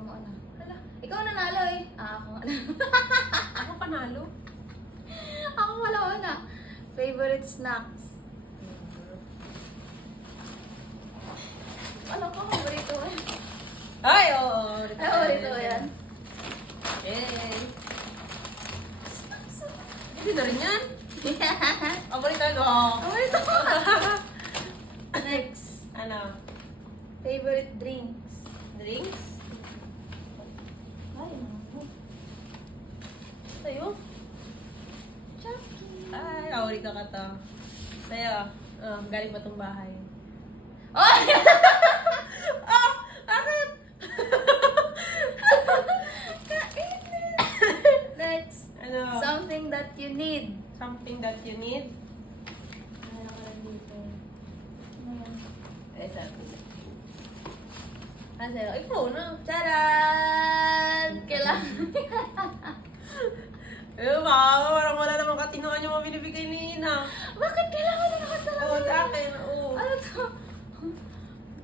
mo na. Hala, ikaw nanalo eh. Ako nga. Ako panalo. Ako wala una. Favorite snacks. Alam ko, favorito eh. Ay, oo. Ay, favorito yan. Yay. Hindi na rin yan. Paborito ko. Favorito ko. Next. Ano? Favorite drinks. Drinks? Ay, naku. Sa'yo? Chucky. Ay, paborito ka to. Sa'yo? Galing ba tong bahay? Oh! Oh! Bakit? Next. Ano? Something that you need. Something that you need? Ano ka lang dito? Ano yan? Eh, sabi. Sa'yo? Ikaw na. Charan! Kailangan. Eh, parang wala namang katinoan yung mga binibigay ni Ina. Bakit kailangan na nakatalaga? Oo, sa akin. Oo. Ano to?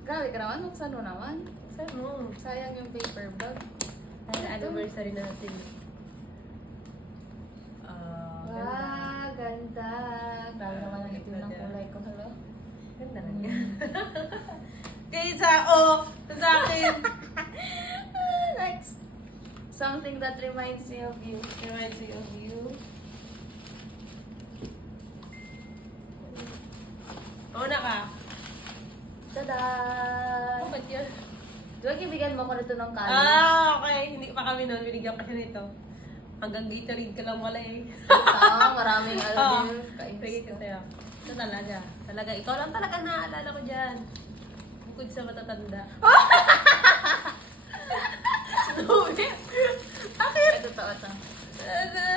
Grabe ka naman. Buksan mo naman. Saan mo? Sayang yung paper bag. Ay, anniversary natin. Wow, ganda. Grabe naman ang itim ng kulay ko. Hello? Ganda lang yan. Kaysa, sa akin. Next. Something that reminds me of you. Reminds me of you. Una ka. Tada! Bakit yun? Diba kibigyan mo ko nito ng kanin? Okay. Hindi pa kami noon. Binigyan ka siya nito. Hanggang Gatorade ka lang wala eh. Maraming ano Oo. din. Sige ka sa'yo. Ito talaga. Talaga. Ikaw lang talaga naaalala ko dyan. Bukod sa matatanda. Bakit? Ito to, ito.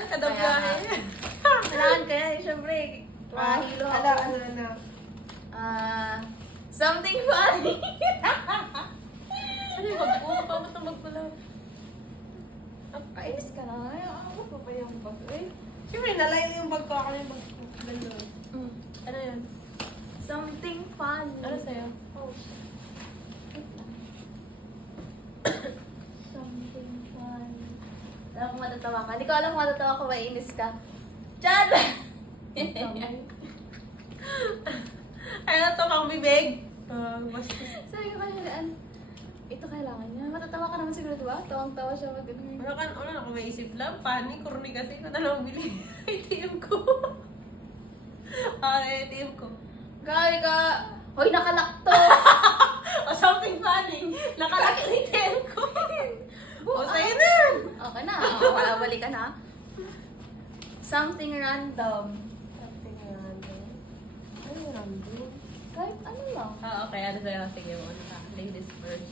Kadablahe. Kailangan kaya eh, syempre. Mahilo ako. Ano. Something funny. Ano yung bag ko? Kapamot ng bag ko lang. Kainis ka na. Ay, ako pa pa yung bag. Eh. Siyempre, nalayo yung bag ko. Ako yung bag ko. Ganda. Ano yun? Something funny. Ano sa'yo? Oh, shit. Wait lang. Something funny. Alam ko matatawa ka. Hindi ko alam kung matatawa ka, maiinis ka. Chan! Ano to, pang bibig? Sabi ko kanina, ito kailangan niya. Matatawa ka naman siguro, diba? Tawang-tawa siya mag-ganun. Ano ako may isip lang? Pani, kurni kasi ko na lang bili. ATM ko. ATM ko. Gali ka! Hoy, nakalak to! O something funny. Nakalaki ng ATM ko. O sa'yo na. Okay na. Wala balik ka na. Something random. Something random. Ano random? Kahit ano lang. Okay. Ano sa'yo? Sige mo. Ladies first.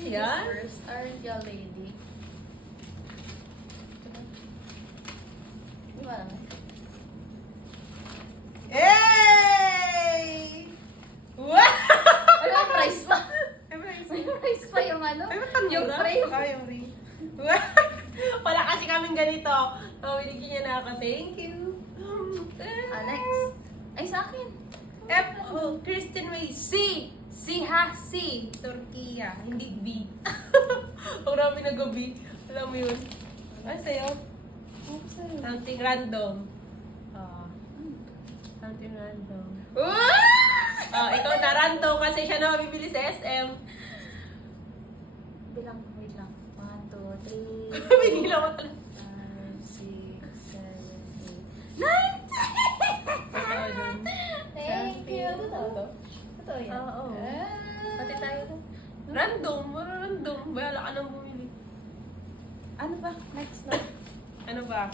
Ladies Yan? first, aren't you a lady? Di ba naman? Hey! Wow! Ay, may price pa! Embrace. May price pa yung ano? Ay, ba't ang Yung mura? frame. Yung ring. Wala kasi kaming ganito. Binigyan niya na ako. Thank you. Next. Ay, sa akin. F. Kristen May. C. C ha. C. Turkiya. Hindi B. Ang rami nag-B. Alam mo yun. Ano sa'yo? Ano sa'yo? Something random. Something random. Ikaw na random kasi siya na mabibili sa SM. Bilang ko, wait lang. 1, 2, 3, Binila ko talaga. 5, 6, 7, 8, 9! Totoo dun. Thank you. Totoo to? Totoo yan? Oo. Ah. Pati tayo dun. Random. Random. Bahala ka nang bumili. Ano ba? Next na. Ano ba?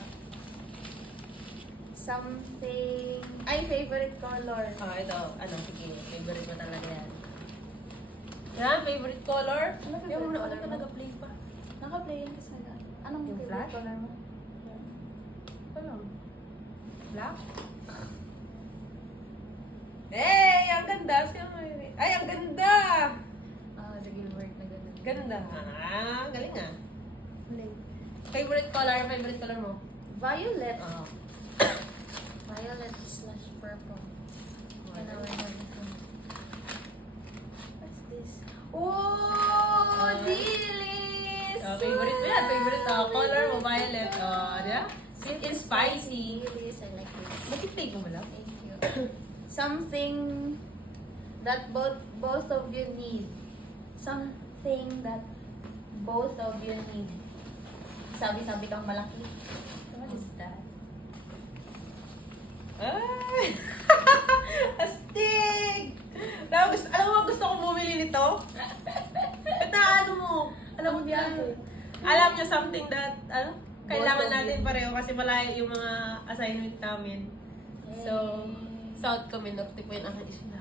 Something... Ay, favorite color. Ito. Ano? Sige. Favorite mo talaga yan. Yan? Favorite color? Ano favorite Yung muna color ulit ka mo? nag-play pa. Naka-play yan kasi na. Anong Yung favorite flash? color mo? Alam. Black? Hey! Ang ganda! Ay, ang ganda! The Gilbert na ganun. Ganda. Galing ah. Galing. Favorite color mo? Violet. Oo. Violet/purple. Ano naman ito? What's this? Oh, Ah. dili! sweet and spicy. It is, I like it. Makitig mo ba lang? Thank you. Something that both of you need. Something that both of you need. Sabi-sabi kang malaki. What is that? Ay! Astig! Alam mo, gusto kong bumili nito? Ba't na ano mo? Alam mo biyahe. Alam niyo something that, kailangan Both of natin you. pareho kasi malayo yung mga assignment namin. So, South kami, nagtipuin ang isla.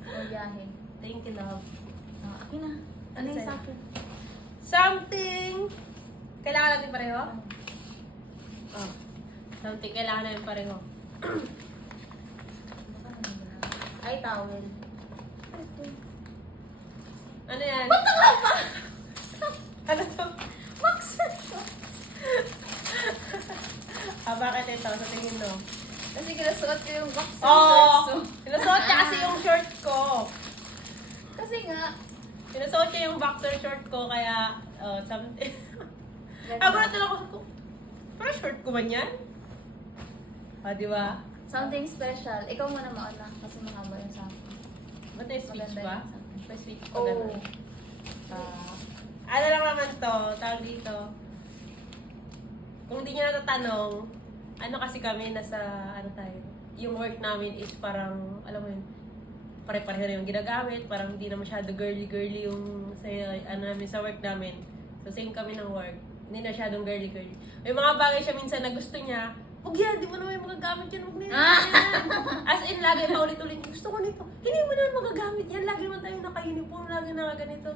O biyahe. Thank you, love. Akin na. Ano yung Sa'yo. sa akin? Something! Kailangan natin pareho? Oh. Something kailangan natin pareho. Ay, towel. Ano yan? Ba't nga ba? Ano to? Boxer! Bakit ito? Sa tingin mo? Kasi kinasuot ko yung boxer Oo! shorts. So. Pinasuot niya kasi yung short ko. Kasi nga, Pinasuot niya yung boxer short ko, kaya, something. ganda. Gulat lang ako. Parang short ko man yan? Di ba? Something special. Ikaw muna mauna kasi mahaba yung sa akin. Ba't may switch Maganda ba? yun sa akin. May switch pa Oh. ganun. Ano lang naman to, tawag dito. Kung hindi nyo natatanong, ano kasi kami, nasa, ano tayo, yung work namin is parang, alam mo yun, pare-pareho na yung ginagamit, parang hindi na masyado girly-girly yung sa, ano namin, sa work namin. So, same kami ng work. Hindi na masyadong girly-girly. May mga bagay siya minsan na gusto niya, huwag yan, di mo naman magagamit yan, huwag na yan. As in, lagi paulit-ulit, gusto ko nito. Hindi mo naman magagamit yan, lagi man tayo naka-uniform, lagi naka ganito.